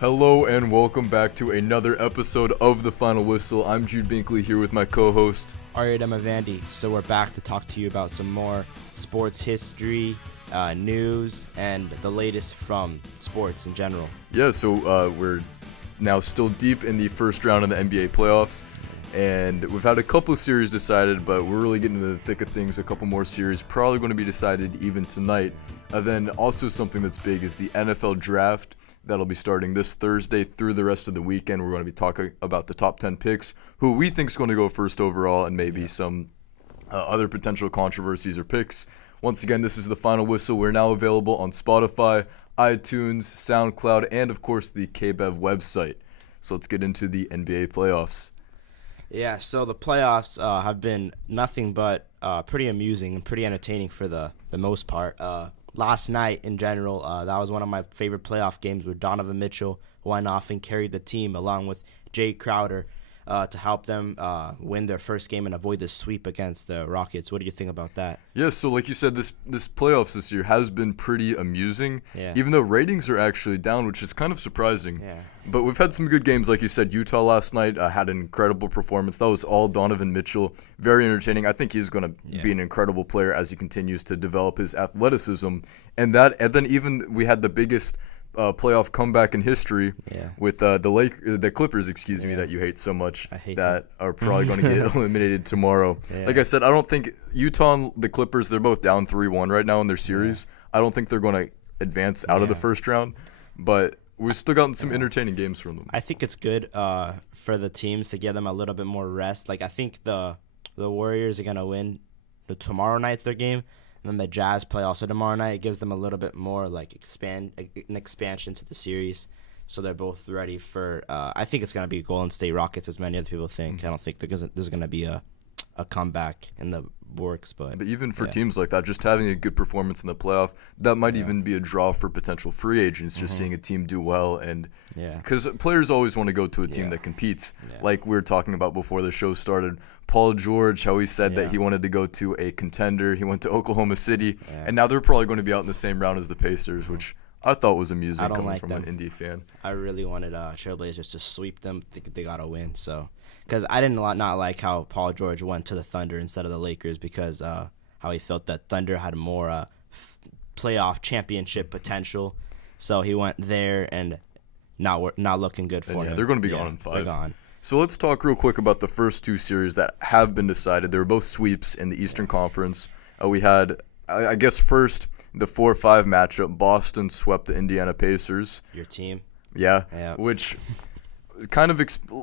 Hello and welcome back to another episode of The Final Whistle. I'm Jude Binkley here with my co-host Aria, Damavandi. So we're back to talk to you about some more sports history, news, and the latest from sports in general. Yeah, so we're now still deep in the first round of the NBA playoffs, and we've had a couple series decided, but we're really getting into the thick of things. A couple more series probably going to be decided even tonight. Then also something that's big is the NFL draft. That'll be starting this Thursday through the rest of the weekend. We're going to be talking about the top 10 picks, who we think is going to go first overall, and maybe some other potential controversies or picks. Once again, this is The Final Whistle. We're now available on Spotify, iTunes, SoundCloud, and, of course, the KBEV website. So let's get into the NBA playoffs. Yeah, so the playoffs have been nothing but pretty amusing and pretty entertaining for the most part. Last night, in general, that was one of my favorite playoff games where Donovan Mitchell went off and carried the team along with Jay Crowder to help them win their first game and avoid the sweep against the Rockets. What do you think about that? Yeah, so like you said, this playoffs this year has been pretty amusing, even though ratings are actually down, which is kind of surprising. Yeah. But we've had some good games. Like you said, Utah last night had an incredible performance. That was all Donovan Mitchell. Very entertaining. I think he's going to be an incredible player as he continues to develop his athleticism. And then even we had the biggest playoff comeback in history with the Clippers, that you hate so much, that are probably going to get eliminated tomorrow. Yeah. Like I said, I don't think Utah and the Clippers, they're both down 3-1 right now in their series. I don't think they're going to advance out of the first round, but we've still gotten some entertaining games from them. I think it's good for the teams to give them a little bit more rest. Like I think the Warriors are going to win tomorrow night's their game. And then the Jazz play also tomorrow night. It gives them a little bit more like an expansion to the series, so they're both ready for. I think it's gonna be Golden State Rockets, as many other people think. I don't think there's gonna be a comeback in the works, but even for teams like that, just having a good performance in the playoff, that might even be a draw for potential free agents. Just seeing a team do well, and because players always want to go to a team that competes. Like we were talking about before the show started, Paul George, how he said that he wanted to go to a contender. He went to Oklahoma City, and now they're probably going to be out in the same round as the Pacers, which I thought was amusing coming from an Indy fan. I really wanted Trailblazers to sweep them. They got to win, so. Because I didn't not like how Paul George went to the Thunder instead of the Lakers, because how he felt that Thunder had more playoff championship potential. So he went there and not looking good for him. They're going to be gone in 5. They're gone. So let's talk real quick about the first two series that have been decided. They were both sweeps in the Eastern Conference. We had, I guess, first the 4-5 matchup. Boston swept the Indiana Pacers. Your team. Yeah. Which kind of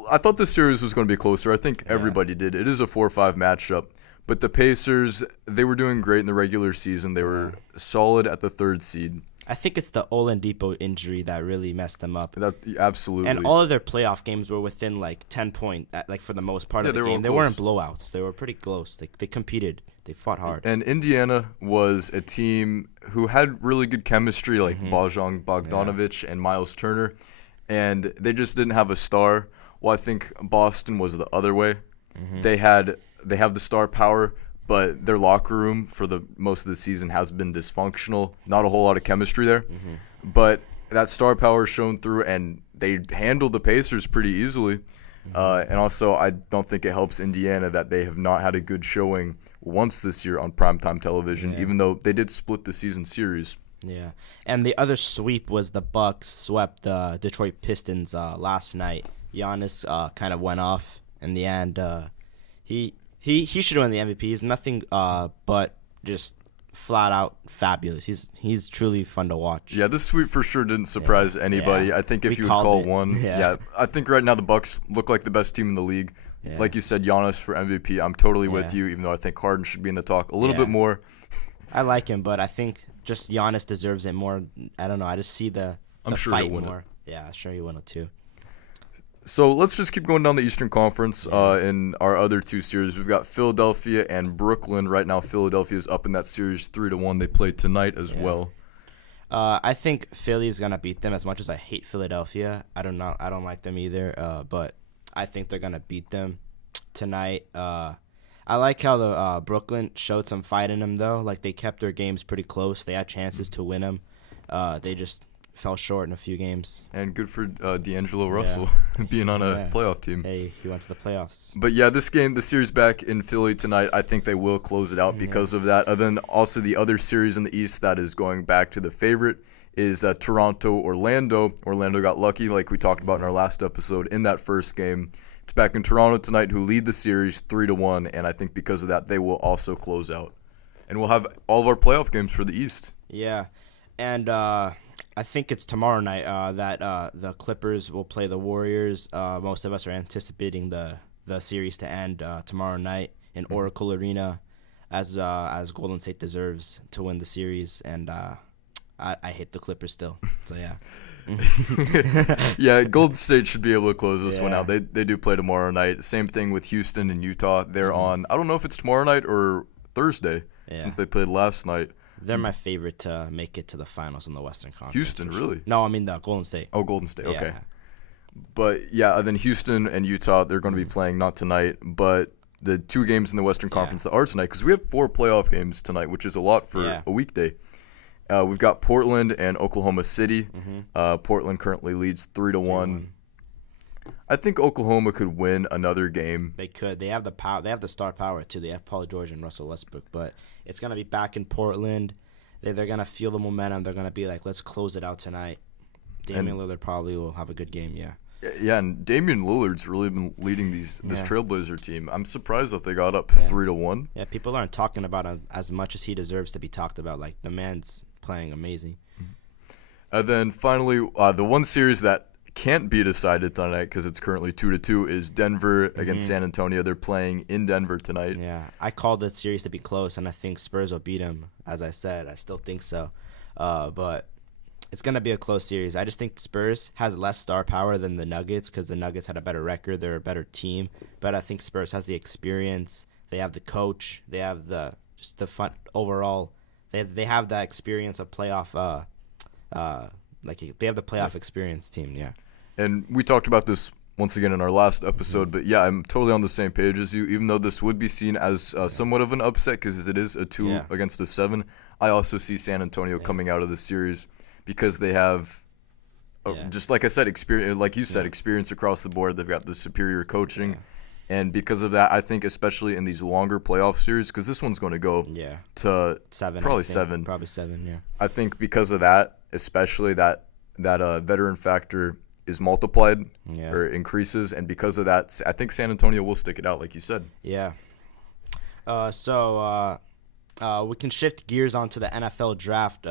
I thought this series was going to be closer. I think everybody did. It is a 4-5 matchup, but the Pacers, they were doing great in the regular season. They were solid at the 3rd seed. I think it's the Oladipo injury that really messed them up. Absolutely. And all of their playoff games were within like 10 points, like for the most part of the game. They weren't blowouts. They were pretty close. They competed. They fought hard. And Indiana was a team who had really good chemistry, like Bojan Bogdanovic and Miles Turner. And they just didn't have a star. Well, I think Boston was the other way. They have the star power, but their locker room for the most of the season has been dysfunctional. Not a whole lot of chemistry there. But that star power shone through, and they handled the Pacers pretty easily. And also, I don't think it helps Indiana that they have not had a good showing once this year on primetime television, even though they did split the season series. Yeah, and the other sweep was the Bucks swept the Detroit Pistons last night. Giannis kind of went off in the end. He should win the MVP. He's nothing but just flat out fabulous. He's truly fun to watch. Yeah, this sweep for sure didn't surprise anybody. Yeah. I think if you would call one, I think right now the Bucks look like the best team in the league. Yeah. Like you said, Giannis for MVP. I'm totally with you, even though I think Harden should be in the talk a little bit more. I like him, but I think just Giannis deserves it more. I don't know. I just see the sure fight he'll win more. It. Yeah, sure he won it too. So let's just keep going down the Eastern Conference. In our other two series, we've got Philadelphia and Brooklyn. Right now, Philadelphia is up in that series 3-1. They play tonight as well. I think Philly is gonna beat them. As much as I hate Philadelphia, I don't like them either. But I think they're gonna beat them tonight. I like how the Brooklyn showed some fight in them though. Like they kept their games pretty close. They had chances to win them. They just fell short in a few games. And good for D'Angelo Russell being on a playoff team. Hey, he went to the playoffs. But yeah, this game, the series back in Philly tonight, I think they will close it out because of that. And then also the other series in the East that is going back to the favorite is Toronto-Orlando. Orlando got lucky, like we talked about in our last episode, in that first game. It's back in Toronto tonight, who lead the series 3-1, and I think because of that, they will also close out. And we'll have all of our playoff games for the East. Yeah, and I think it's tomorrow night that the Clippers will play the Warriors. Most of us are anticipating the series to end tomorrow night in Oracle Arena, as Golden State deserves to win the series, and I hate the Clippers still. So yeah. Yeah, Golden State should be able to close this one out. They do play tomorrow night. Same thing with Houston and Utah. They're on, I don't know if it's tomorrow night or Thursday, since they played last night. They're my favorite to make it to the finals in the Western Conference. Houston, really? No, I mean the Golden State. Oh, Golden State, okay. But yeah, then Houston and Utah, they're going to be playing not tonight, but the two games in the Western Conference that are tonight, because we have 4 playoff games tonight, which is a lot for a weekday. We've got Portland and Oklahoma City. Portland currently leads 3-1. I think Oklahoma could win another game. They could. They have the power. They have the star power too. They have Paul George and Russell Westbrook. But it's gonna be back in Portland. They're gonna feel the momentum. They're gonna be like, let's close it out tonight. Damian Lillard probably will have a good game. Yeah. Yeah, and Damian Lillard's really been leading this Trailblazer team. I'm surprised that they got up 3-1. Yeah, people aren't talking about him as much as he deserves to be talked about. Like, the man's playing amazing. And then finally, the one series that can't be decided tonight because it's currently 2-2 is Denver against San Antonio. They're playing in Denver tonight. Yeah, I called the series to be close, and I think Spurs will beat him. As I said, I still think so. But it's going to be a close series. I just think Spurs has less star power than the Nuggets because the Nuggets had a better record. They're a better team. But I think Spurs has the experience. They have the coach. They have the fun overall. They have that experience of playoff. They have the playoff experience team. Yeah. And we talked about this once again in our last episode. But yeah, I'm totally on the same page as you. Even though this would be seen as somewhat of an upset because it is a 2 against a 7, I also see San Antonio coming out of the series. Because they have, just like I said, experience. Like you said, experience across the board. They've got the superior coaching, and because of that, I think especially in these longer playoff series, because this one's going to go to 7, probably 7. Probably 7. Yeah. I think because of that, especially that veteran factor is multiplied or increases, and because of that, I think San Antonio will stick it out, like you said. Yeah. So we can shift gears onto the NFL draft.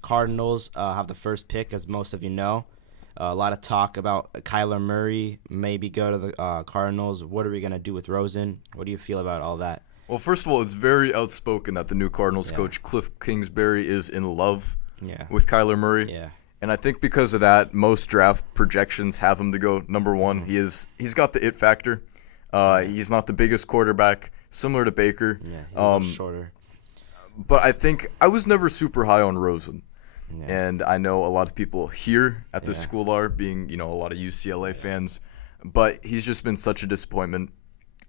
Cardinals have the first pick, as most of you know. A lot of talk about Kyler Murray maybe go to the Cardinals. What are we going to do with Rosen? What do you feel about all that? Well, first of all, it's very outspoken that the new Cardinals coach, Cliff Kingsbury, is in love with Kyler Murray. Yeah. And I think because of that, most draft projections have him to go number 1. He's got the it factor. He's not the biggest quarterback, similar to Baker. Yeah, he's a little shorter. But I think I was never super high on Rosen. And I know a lot of people here at this school are, being, a lot of UCLA fans. But he's just been such a disappointment.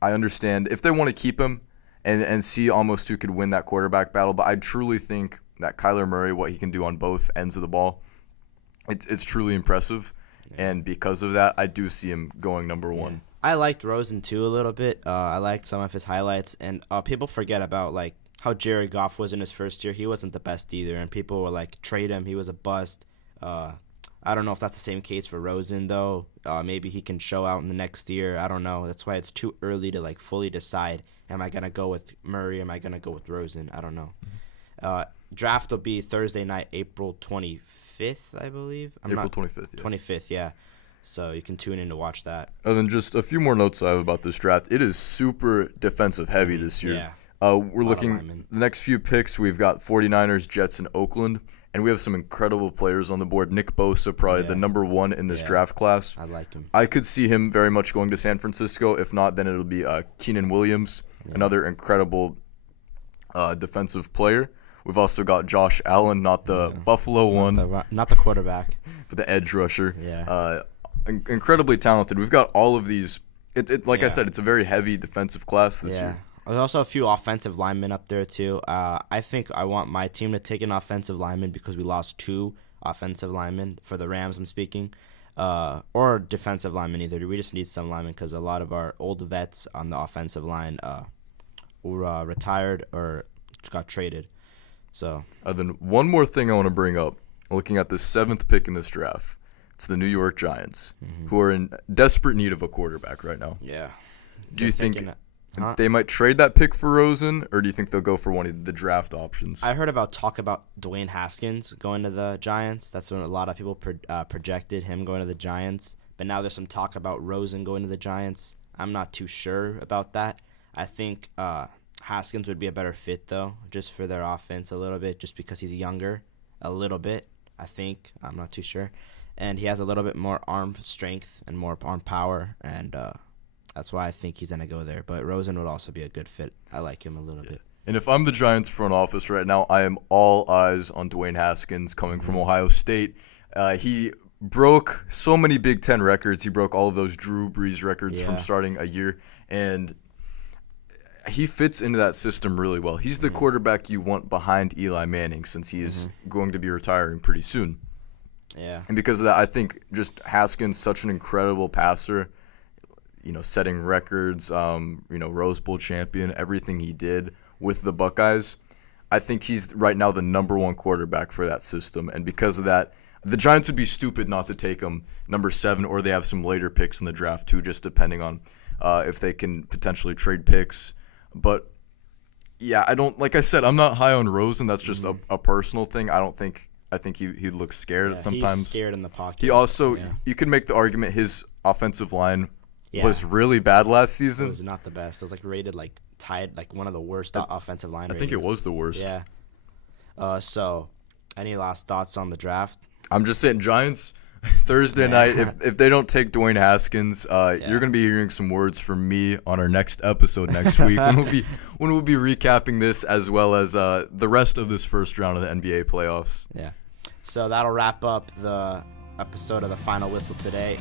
I understand if they want to keep him and see almost who could win that quarterback battle. But I truly think that Kyler Murray, what he can do on both ends of the ball, it's truly impressive. And because of that, I do see him going number 1. I liked Rosen, too, a little bit. I liked some of his highlights. And people forget about, how Jared Goff was in his first year. He wasn't the best either, and people were like, trade him. He was a bust. I don't know if that's the same case for Rosen, though. Maybe he can show out in the next year. I don't know. That's why it's too early to fully decide, am I going to go with Murray? Am I going to go with Rosen? I don't know. Draft will be Thursday night, April 25th, I believe. April 25th, yeah. 25th, yeah. So you can tune in to watch that. And then just a few more notes I have about this draft. It is super defensive heavy this year. Yeah. We're looking the next few picks. We've got 49ers, Jets, and Oakland. And we have some incredible players on the board. Nick Bosa, probably the number 1 in this draft class. I like him. I could see him very much going to San Francisco. If not, then it'll be Keenan Williams, another incredible defensive player. We've also got Josh Allen, not the Buffalo one. Not the quarterback. But the edge rusher. Yeah. Incredibly talented. We've got all of these. I said, it's a very heavy defensive class this year. There's also a few offensive linemen up there, too. I think I want my team to take an offensive lineman because we lost 2 offensive linemen for the Rams. I'm speaking, or defensive linemen either. We just need some linemen because a lot of our old vets on the offensive line were retired or got traded. So then one more thing I want to bring up. Looking at the 7th pick in this draft, it's the New York Giants, who are in desperate need of a quarterback right now. Yeah. Do you think they might trade that pick for Rosen, or do you think they'll go for one of the draft options? I heard talk about Dwayne Haskins going to the Giants. That's when a lot of people projected him going to the Giants. But now there's some talk about Rosen going to the Giants. I'm not too sure about that. I think Haskins would be a better fit, though, just for their offense a little bit, just because he's younger a little bit, I think. I'm not too sure. And he has a little bit more arm strength and more arm power, and that's why I think he's going to go there. But Rosen would also be a good fit. I like him a little bit. And if I'm the Giants front office right now, I am all eyes on Dwayne Haskins coming from Ohio State. He broke so many Big Ten records. He broke all of those Drew Brees records from starting a year. And he fits into that system really well. He's the quarterback you want behind Eli Manning since he is going to be retiring pretty soon. Yeah. And because of that, I think just Haskins, such an incredible passer, setting records, Rose Bowl champion, everything he did with the Buckeyes. I think he's right now the number one quarterback for that system. And because of that, the Giants would be stupid not to take him number 7, or they have some later picks in the draft too, just depending on if they can potentially trade picks. But yeah, like I said, I'm not high on Rosen. That's just a personal thing. I think he looks scared sometimes. He's scared in the pocket. He also, you could make the argument his offensive line was really bad last season. It was not the best. It was rated tied one of the worst offensive line. I think it was the worst. Yeah. So, any last thoughts on the draft? I'm just saying, Giants Thursday night. If they don't take Dwayne Haskins, you're gonna be hearing some words from me on our next episode next week when we'll be recapping this as well as the rest of this first round of the NBA playoffs. Yeah. So that'll wrap up the episode of the Final Whistle today.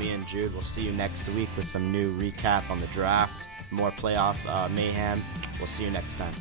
Me and Jude will see you next week with some new recap on the draft, more playoff mayhem. We'll see you next time.